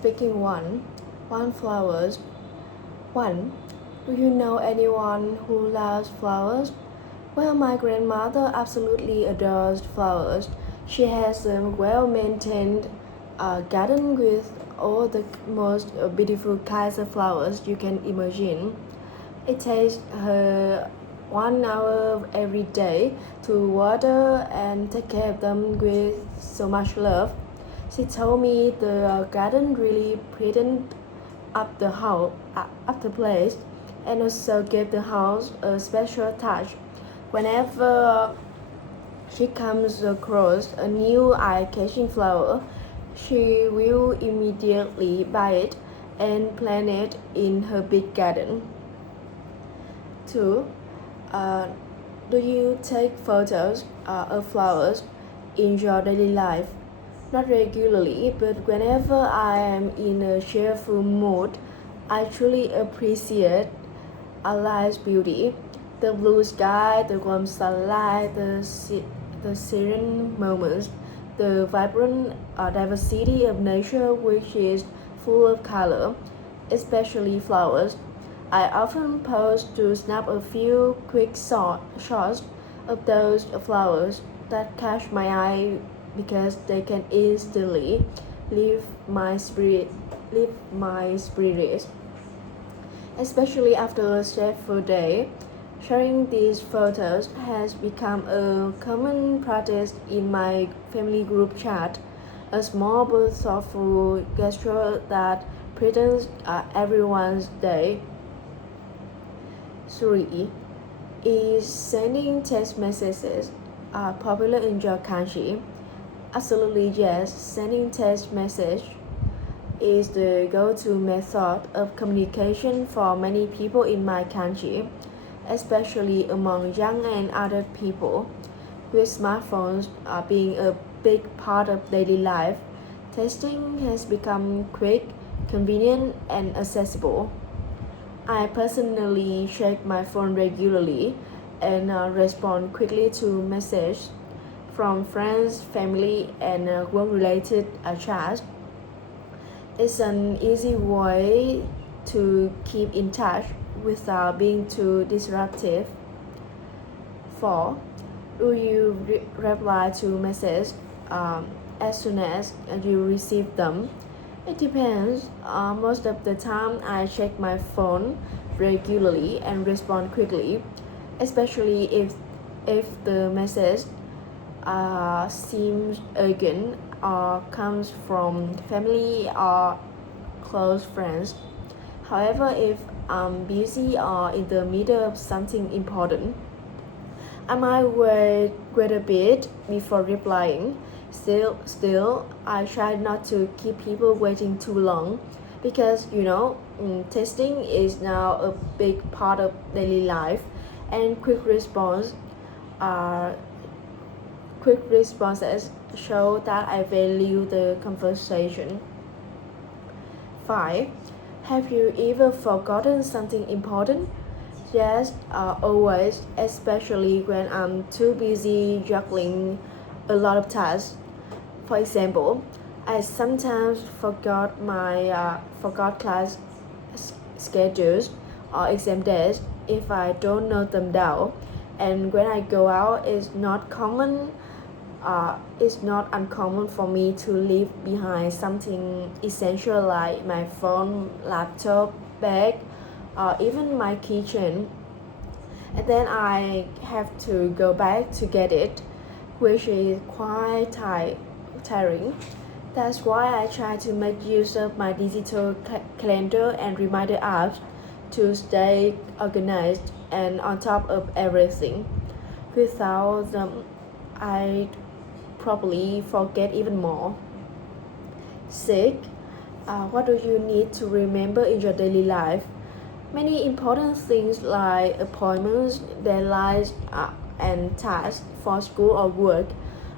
Speaking one flowers. One, do you know anyone who loves flowers? Well, my grandmother absolutely adores flowers. She has a well-maintained garden with all the most beautiful kinds of flowers you can imagine. It takes her 1 hour every day to water and take care of them with so much love. She told me the garden really brightened up the place, and also gave the house a special touch. Whenever she comes across a new eye-catching flower, she will immediately buy it and plant it in her big garden. 2. Uh, do you take photos of flowers in your daily life? Not regularly, but whenever I am in a cheerful mood, I truly appreciate a life's beauty. The blue sky, the warm sunlight, the serene moments, the vibrant diversity of nature which is full of color, especially flowers. I often pause to snap a few quick shots of those flowers that catch my eye because they can instantly lift my spirit, lift my spirits. Especially after a stressful day, sharing these photos has become a common practice in my family group chat, a small but thoughtful gesture that brightens everyone's day. 3. Is sending text messages popular in your country? Absolutely yes. Sending text message is the go-to method of communication for many people in my country, especially among young and adult people. With smartphones being a big part of daily life, texting has become quick, convenient, and accessible. I personally check my phone regularly and respond quickly to messages from friends, family, and work-related chats. It's an easy way to keep in touch without being too disruptive. 4. Do you reply to messages as soon as you receive them? It depends. Most of the time, I check my phone regularly and respond quickly, especially if the message seems urgent or comes from family or close friends. However, if I'm busy or in the middle of something important, I might wait a bit before replying. Still, I try not to keep people waiting too long because testing is now a big part of daily life, and are quick responses show that I value the conversation. 5. Have you ever forgotten something important? Yes, always, especially when I'm too busy juggling a lot of tasks. For example, I sometimes forgot class schedules or exam days if I don't note them down. And when I go out, it's not uncommon for me to leave behind something essential like my phone, laptop, bag, or even my keychain. And then I have to go back to get it, which is quite tiring. That's why I try to make use of my digital calendar and reminder apps to stay organized and on top of everything. Without them, I probably forget even more. 6. What do you need to remember in your daily life? Many important things like appointments, deadlines, and tasks for school or work.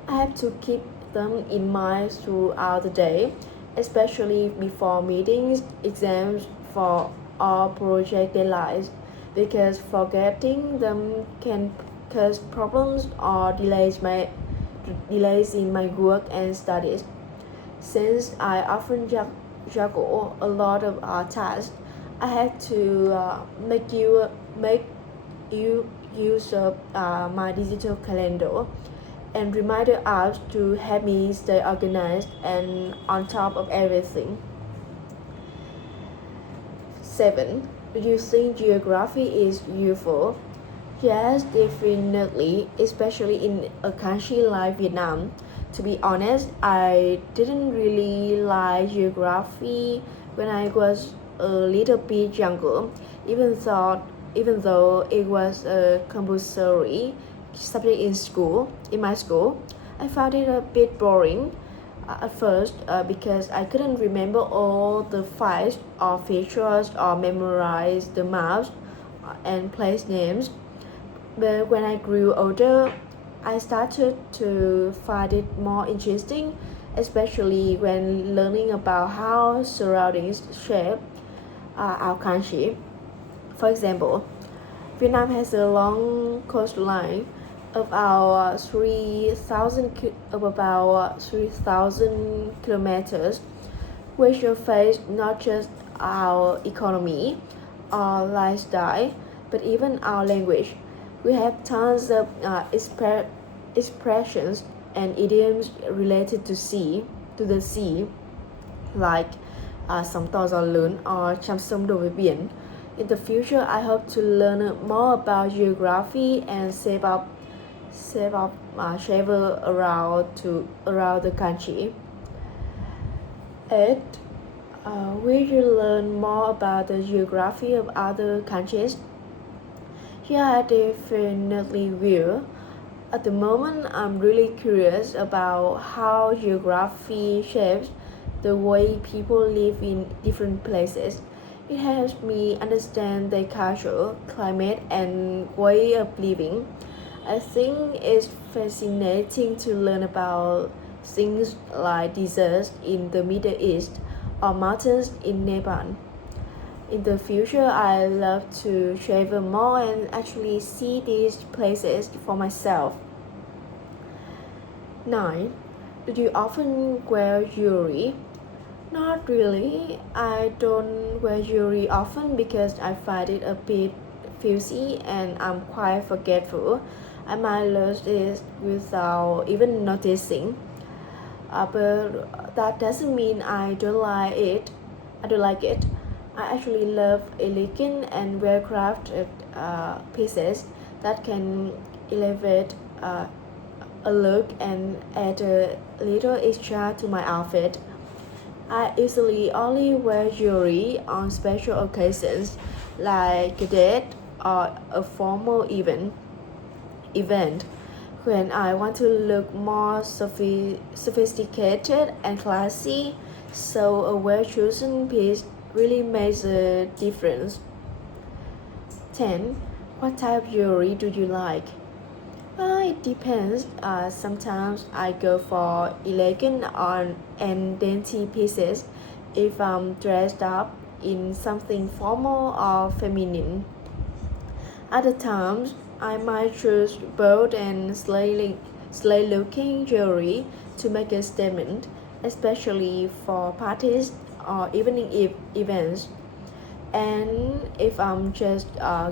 I have to keep them in mind throughout the day, especially before meetings, exams, for or project deadlines, because forgetting them can cause problems or delays in my work and studies. Since I often juggle a lot of tasks. I had to make you use of my digital calendar and reminder apps to help me stay organized and on top of everything. 7. Do you think geography is useful? Yes, definitely, especially in a country like Vietnam. To be honest, I didn't really like geography when I was a little bit younger, even though even though it was a compulsory subject in my school. I found it a bit boring at first because I couldn't remember all the facts or features or memorize the maps and place names. But when I grew older, I started to find it more interesting, especially when learning about how surroundings shape our country. For example, Vietnam has a long coastline of about 3,000 kilometers, which affects not just our economy or lifestyle, but even our language. We have tons of expressions and idioms related to the sea, like sóng to gió lớn or chăm sông đối với biển. In the future, I hope to learn more about geography and travel around the country. 8. Will you learn more about the geography of other countries? Yeah, I definitely will. At the moment, I'm really curious about how geography shapes the way people live in different places. It helps me understand their culture, climate, and way of living. I think it's fascinating to learn about things like deserts in the Middle East or mountains in Nepal. In the future, I love to travel more and actually see these places for myself. 9. Do you often wear jewelry? Not really. I don't wear jewelry often because I find it a bit fuzzy and I'm quite forgetful. I might lose it without even noticing. But that doesn't mean I don't like it. I don't like it. I actually love elegant and well-crafted pieces that can elevate a look and add a little extra to my outfit. I usually only wear jewelry on special occasions like a date or a formal event when I want to look more sophisticated and classy, so a well-chosen piece really makes a difference. 10. What type of jewelry do you like? It depends. Sometimes I go for elegant and dainty pieces if I'm dressed up in something formal or feminine. Other times, I might choose bold and slay-looking jewelry to make a statement, especially for parties or evening events. And if I'm just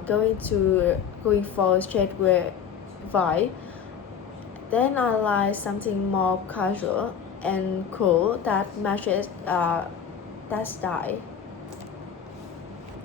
going for streetwear vibe, then I like something more casual and cool that matches that style.